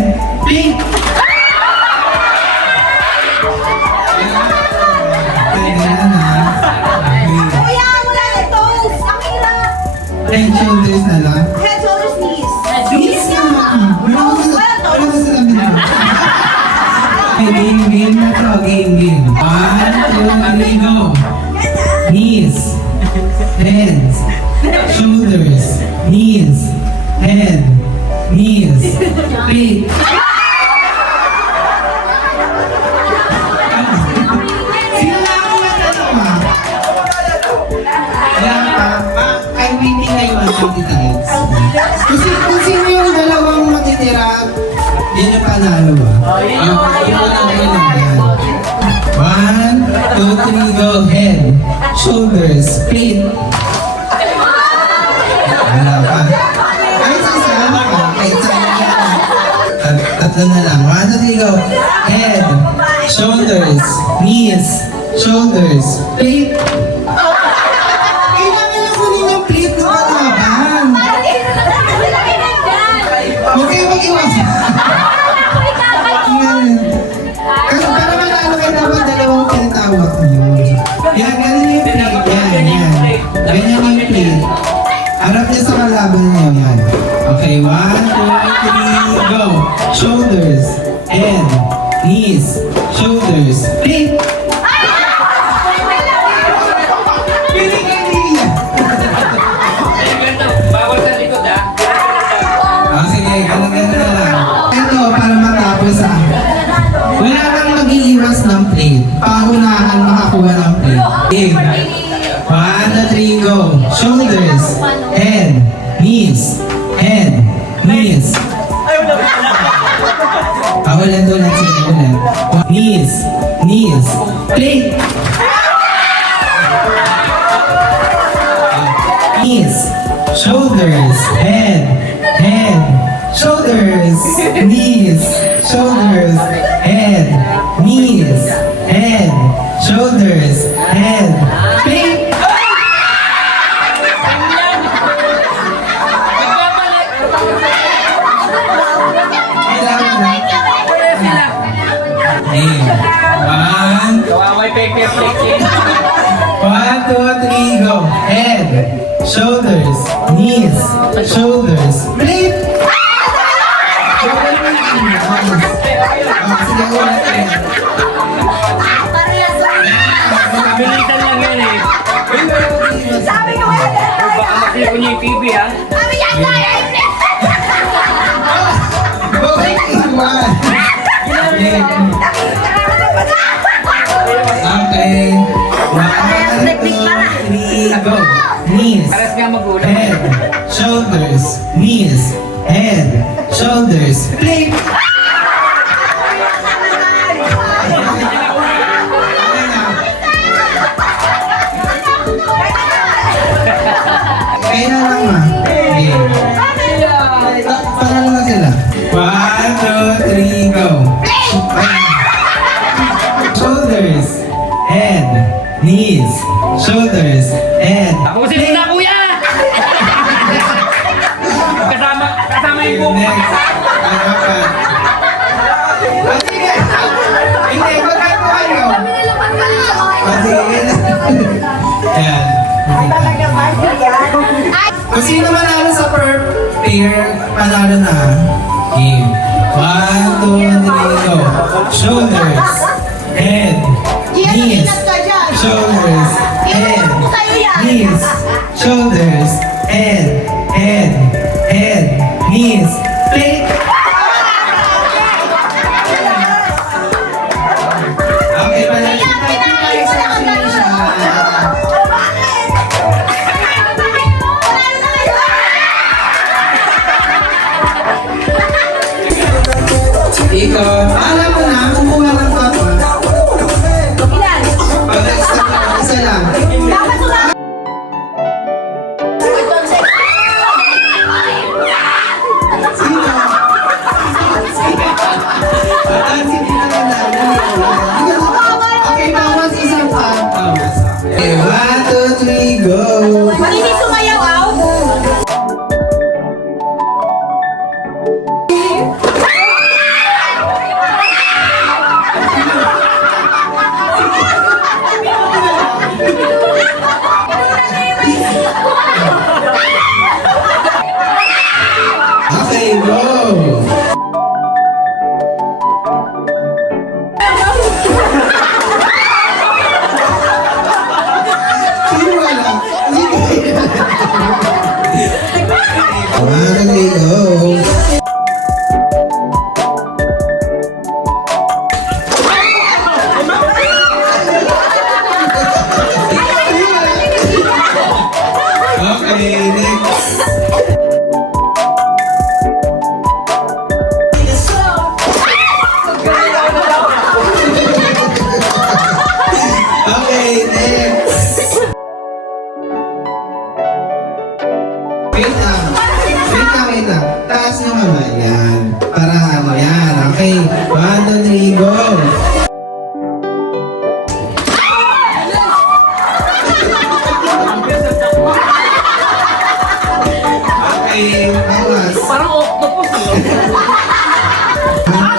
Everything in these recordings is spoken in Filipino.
and play. Kuya, wala na toes. Ang hirap. Head, shoulders na lang. Head, shoulders, knees. Knees na. Wala ko sa lamin mo. Game na to. Game. 1, 2, 3, go. Knees. Heads. Shoulders. Knees. Head. Knees. Feet. Sino na ako natanong ha? Wala pa. I'm waiting ngayon ang 20 times. Kasi kung sino yung dalawang matitira, yun yung panalo ah. Yung walang kailangan. 1, 2, 3, go. Head, shoulders, feet. Wala pa. Kahit sa isa, ano ka? Kahit sa tatlo na lang. 1, 2, 3, go. Head, shoulders, knees, shoulders, feet. Kailangan lang kunin yung plate ng kalaban. Huwag kayo mag-iwasan. Kasi para manalo kayo dapat dalawang tinatawag nyo. Yan, ganun yung plate. Yan. Ganyan yung plate. Harap niya sa kalaban nyo yan. Okay, 1, 2, 3, go. Shoulders, head, knees, shoulders, plate. Sige, ganun na lang. Ito, para matapos wala kang mag-iiwas ng plate. Paunahan makakuha ng plate. Game. 1, 2, 3, go. Shoulders, head, knees, ulit. Sige, ulit. Knees, plate. Knees, shoulders, head, shoulders, knees, shoulders, head, shoulders, head, plate. One, 2, 3, go. Head, shoulders, knees, shoulders, plate. Bilitan lang yan eh. Sabi ko kaya Baka masiro niya yung TV ha. Sabi yan tayo. Okay. 1, 2, 3, go. Knees, Paras nga magulang. head, shoulders, knees, head, shoulders, plate. Kaya na lang ma. Game. Panalo na sila. 1, 2, 3, go. Shoulders, head, knees, shoulders, head. Ako sila na kuya! Kasama yung buong. Next. Sige. Hindi, magkano kayo? Sige. Ayan. Kung sino manalo sa per pair, panalo na. Game. 1, 2, 3, go. Shoulders, head, knees, shoulders, head, knees, shoulders, head, knees, plate. Okay, panalo tayo sa exhibition. Ikaw, alam mo na, kumuha ng papa. Pag-extra ka, isa lang. Okay, bawas isang pa. Okay, 1, 2, 3, go. Hindi sumayaw, aw.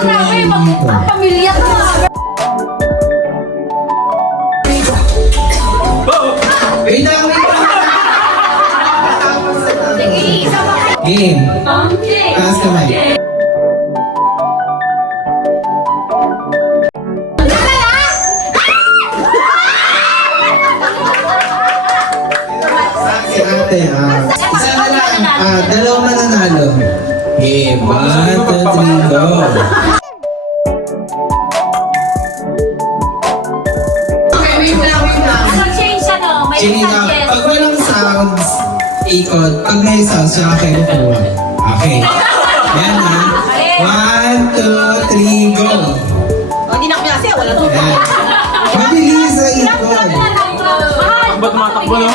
grabe, dito. pamilya to. Wait lang, wait lang. Sige, isa pa. Game. Okay. Taas kamay. Si ate, isa na lang. Dalawang mananalo. Game. 1, 2, 3, go. Okay, wait lang. Ano change ano? May Sige na, suggest. pag walang sounds, ikot. Pag may sounds, siya kayo kukuha. Okay. Yan ha. 1, 2, 3, go. O, di na kami kasi, wala to. Yan. Mabilis sa ikot. Ba't tumatakbo, no?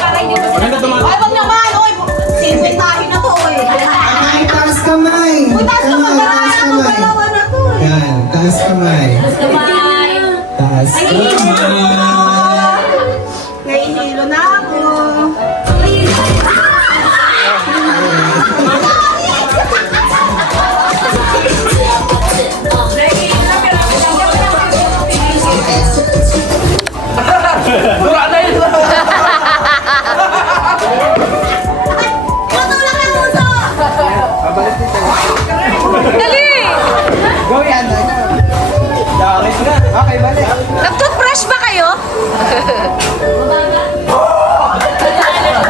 Maganda tumatakbo. Ay, wag naman. Oy, sinwentahin na to. Oy. Kamay, taas kamay. Taas ka Kamay, taas mag-aano, kamay. dalawa na to. Yan, taas kamay. Sabay. Taas kamay. Nahihilo na ako. Durada yun! Matulak ng uso! Dali! Go yan. Okay, balik. Nag-toothbrush ba kayo?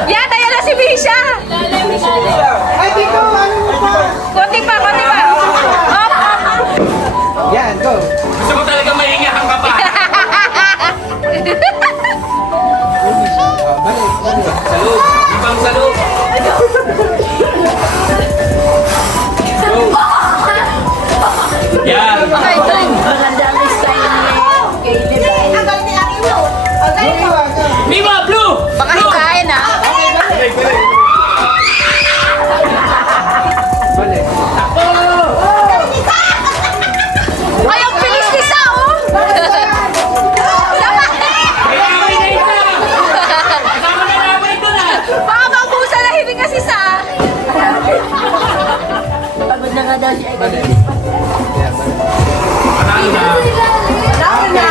Yan, ayan na si Misha! Ay, dito. Ano mo pa? Konti pa, konti pa! Op, op! Yan, go. Gusto ko talaga mahingahan ka pa. Salud! Ibang salud! Yan! Mima! Blue! Baka hikain ah. Ay, ang bilis ni Sa, oh! Sama! May away na ito! Kasama na away ito na! Baka maubusan na hiling kasi Sa. Pagod na nga daw siya. Panalo na! Lalo na!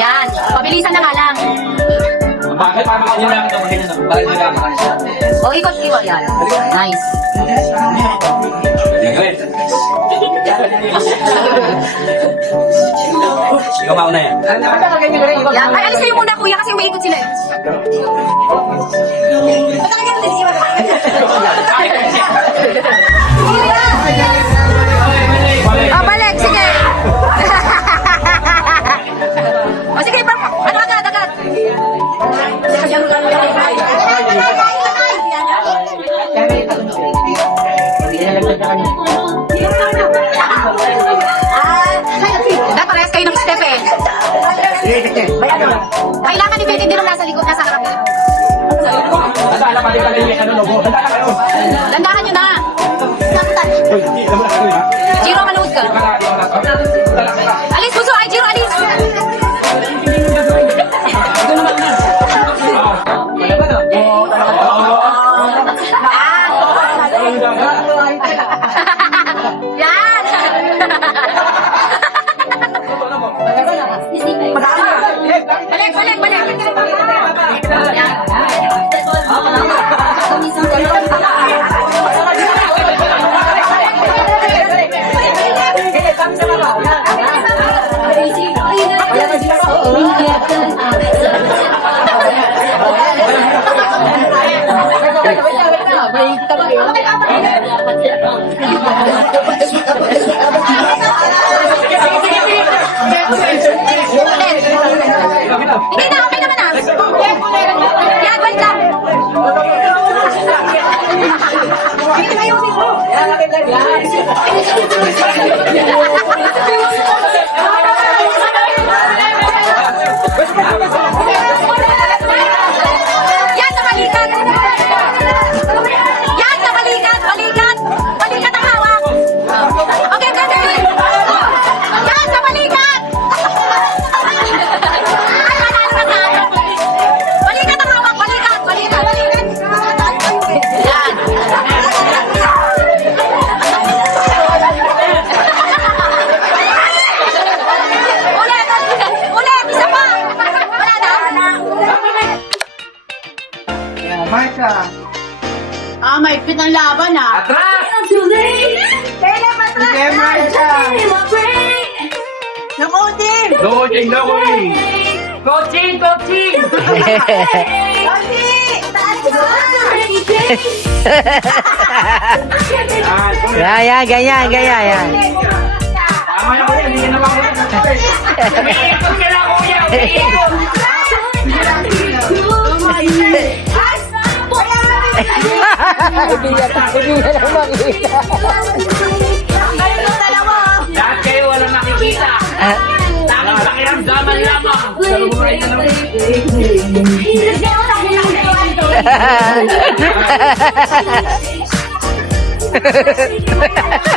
Yan, pabilisan na nga lang. Bakit? Para makauna lang ito. Bakit nagkakaroon siya? O, ikot-ikot yan. Nice. Ikaw mauna yan. Yan. Ay, alis kayo muna, kuya, kasi umiikot sila eh. Patangin mo din siya. Ah, balik, sige. O, sige, ano agad, agad. Dapat parehas kayo ng step eh. Kailangan ni Betty hindi rin nasa likod, nasa harap. Nadala pa din pala yung ano, logo. Nadala kayo. Landahan nyo na. Jiro, manood ka. Alis, puso. Ay, Jiro, alis. Yan. Balik, balik, balik. Yan. Hindi na, okay naman ah. Yan, wait lang. Yan, nakalikat. Yan, nakalikat. Balikat. Balikat ang hawak. Okay, okay, okay. Yan, sa balikat. Ay, manalo na tayo. May pitang laban ah. Atras! Kailan matras? Yung utin! Coaching, coaching! Coaching, coaching! Utin! Taas mo! Yan, ganyan, ganyan, yan. Tama na kuya, hindi ka naman kuya. Umiikot ka na kuya, umiikot! Lahat kayo walang nakikita. Tanging pakiramdaman lamang. Sa lumuray na lang.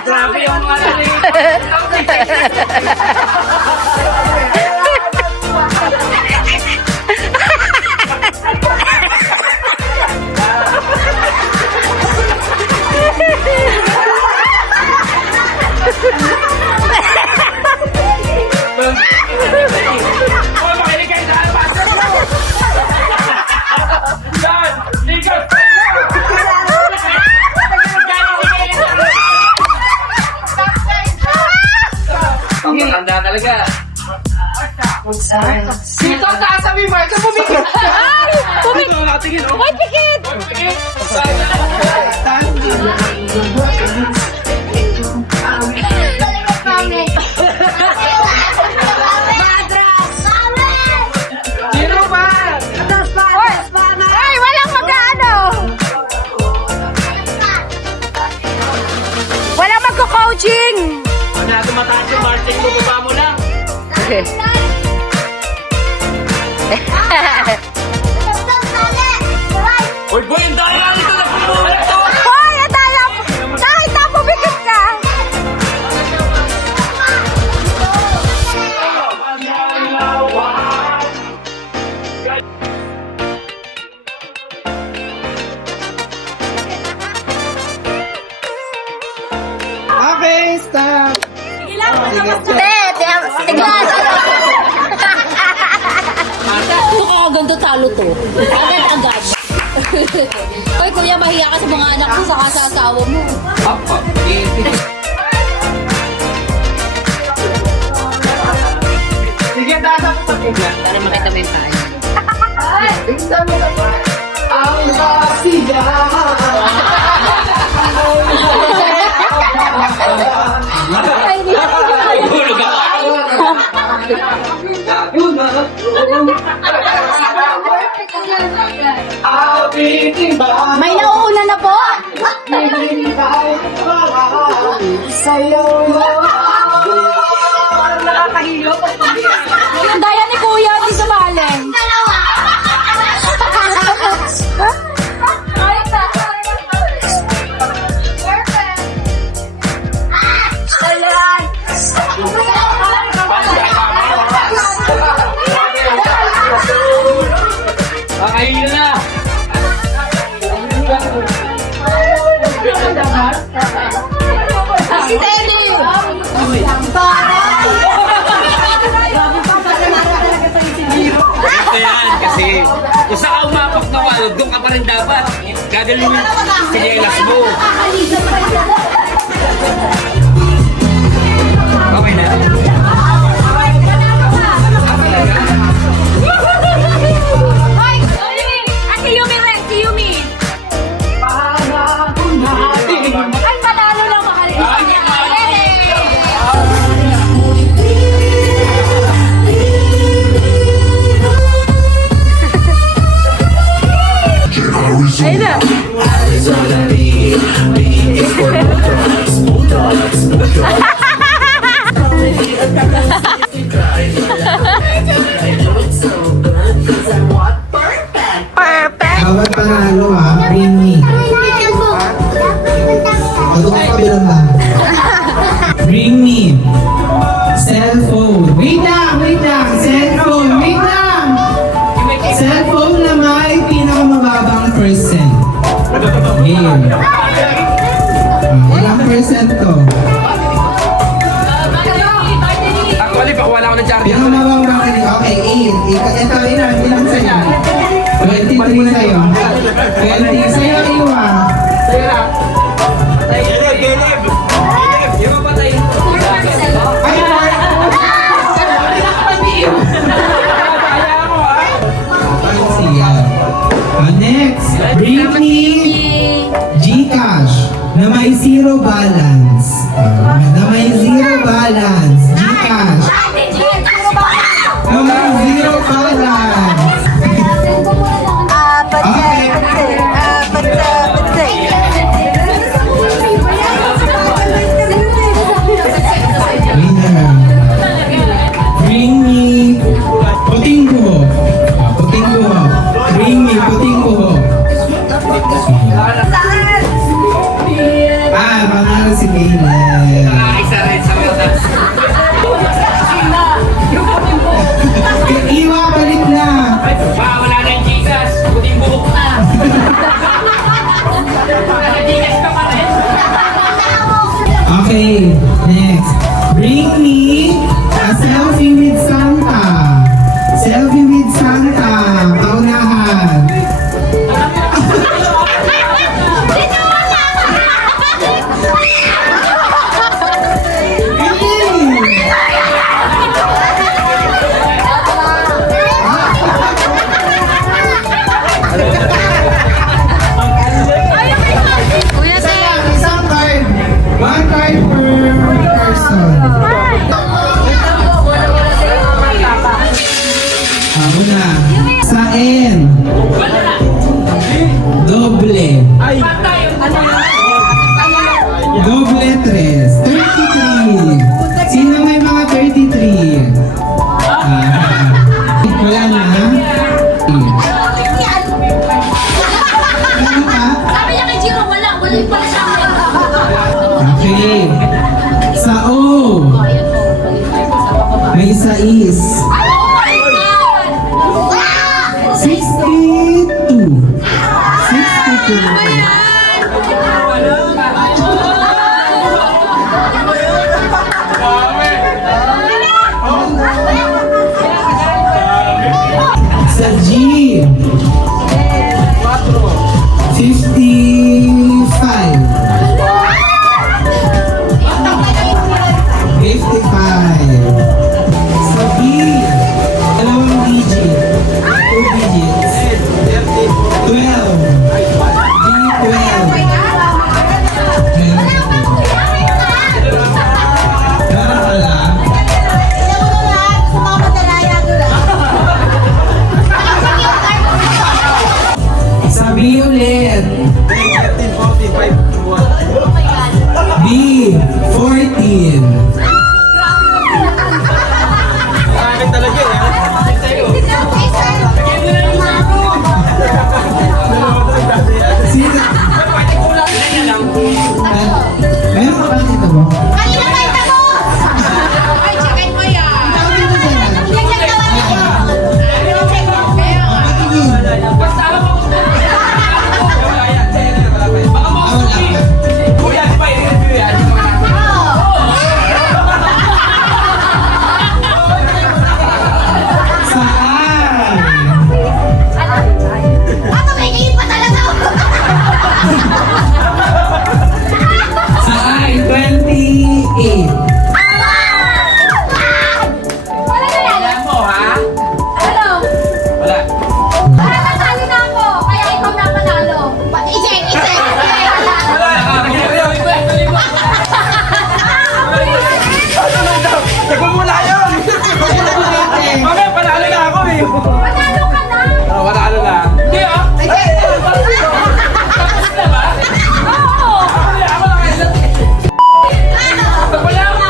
Grabe yung mga makinig kayo sa alpas! Yan! Ligas! Ang matanda talaga. Dito ang taas sabi, Mark. Saan pumikit? Dito ang natingin, oh. Ay, pikit! Pumikit. Sino ba? Ay, walang mag-ano! Walang magko-coaching! Pag na tumataas yung marching, bubaba mo lang. Uy, boy, ang dahil lang ito na pumulak to. Hoy, ang dalam! Kahit na pumikit ka! Okay, stop! Tiglas! Mukha ganito talo to. Agad-agad. Hoy, kuya, mahiya ka sa mga anak mo saka sa asawa mo. Apa? Sige, tata po sa tigla. Para makita mo yung paa. Ang kasiga. Hulog ako. Abitin ba? May nauuna na po? Ang daya ni kuya, di sumali. Kakainin na. Si Teddy! Ito yan kasi kung saan ka umapak na walo, doon ka pa rin dapat. Gagaling mo yung sinelas mo. Okay na. Hoy! Ate Yumi rin! Si Yumi! Ay, panalo na mahal. Ayun na! Perfect! Bawat panalo ha, bring me. Huwag ka kabilang lang. Bring me. Cellphone. Wait lang, wait lang. Cellphone, wait lang. Cellphone na may pinakamababang percent. Game. Ilang percent to? Actually, pa wala ko ng charger. Pinakamababang percent. Okay, 8. Ito, ilan sa'yo? 23 sa'yo. 20 sa'yo, Iwa. na may zero balance. Na may zero balance. Gcash. Na may zero balance. Winner. Bring me puting buhok. Puting buhok. Bring me puting buhok. Panalo si Caleb. Isa rin sa mga. Iwa, balik na. Wala na yung Jesus. Puting buhok na. Jesus ka pa rin. Okay, next. Bring me a selfie with Santa. Selfie with Santa. Paunahan. Kuya Sir. Isang card. One card per person. Una. Sa N. Doble. Doble tres. 33. Sino may mga 33? Wala na. Ano ka? Sabi niya kay Jiro, wala yung pala siya. Okay. Sa O. May isa is. 62. 62. Sa G. 55. Sa B. Dalawang digit. 2 digits. 12. B12. Tara pala. Sa B ulit. B. 14. Sino? Meron ka ba dito mo? Sa I, 28. Alam mo, ha? Wala. Nagmumula yun! Mamaya, panalo na ako eh! Panalo na. Hindi ah! Tapos na ba? Ako lang kayo. Wala ako.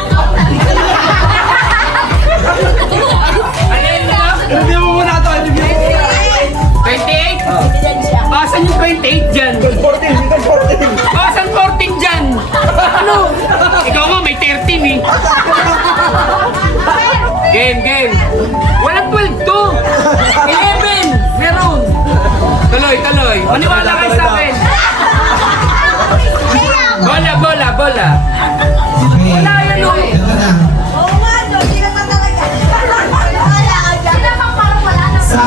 Ano yun na? Hindi mo muna ito. 28? Asan yung 28 dyan? 14. Asan 14 dyan? Ano? Ikaw nga may 13 eh. Game. Walang 12 to. 11. Meron. Tuloy. Maniwala kayo sa akin. Bola. Okay. Wala yan o. Ito na. Sa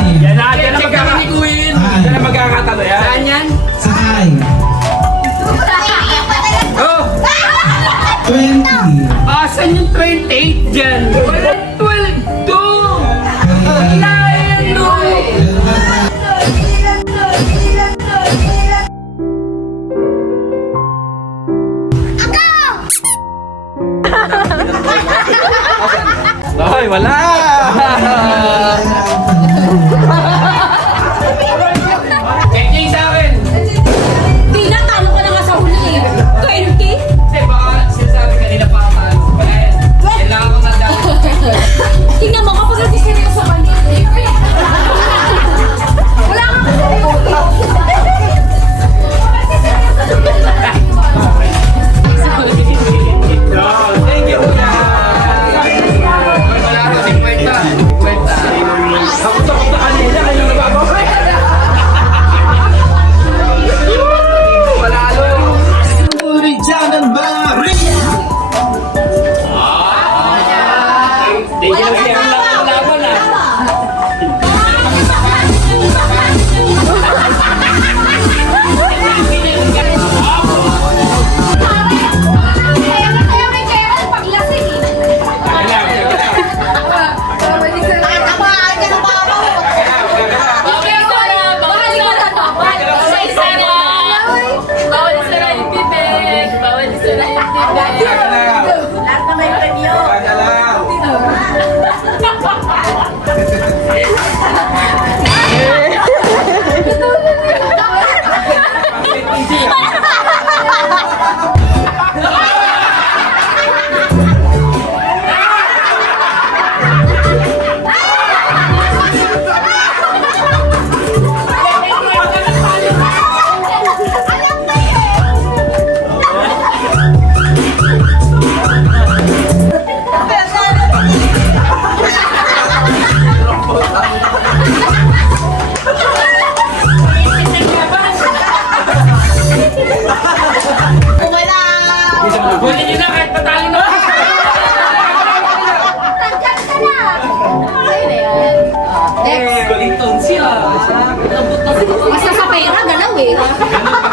I. Yan na magkakatalo. Yan na magkakatalo yan. Saan yan? Sa I. Oh! 20. Asan yung 28 dyan? Walang 12 to. Wala yan o. Ito na. Ay, wala! KJ sa akin! Di na, talo ka na nga sa huli eh. 20? Kasi baka sinasabi kanina pa ang tayo. Kailangan ko na dahil. Tingnan mo, kapag nagsiseryoso ka niya. Wala kang Thank you, kuya! Wala ka, 50. 50. Ako sa punta kanina, kayo nababa. Wala alo! Original Maria! Thank you, kuya. Laban ah. Lahat na may premyo. Kunin nyo na kahit patalo na. Next. Kuliton sila. Basta sa pera, galaw eh.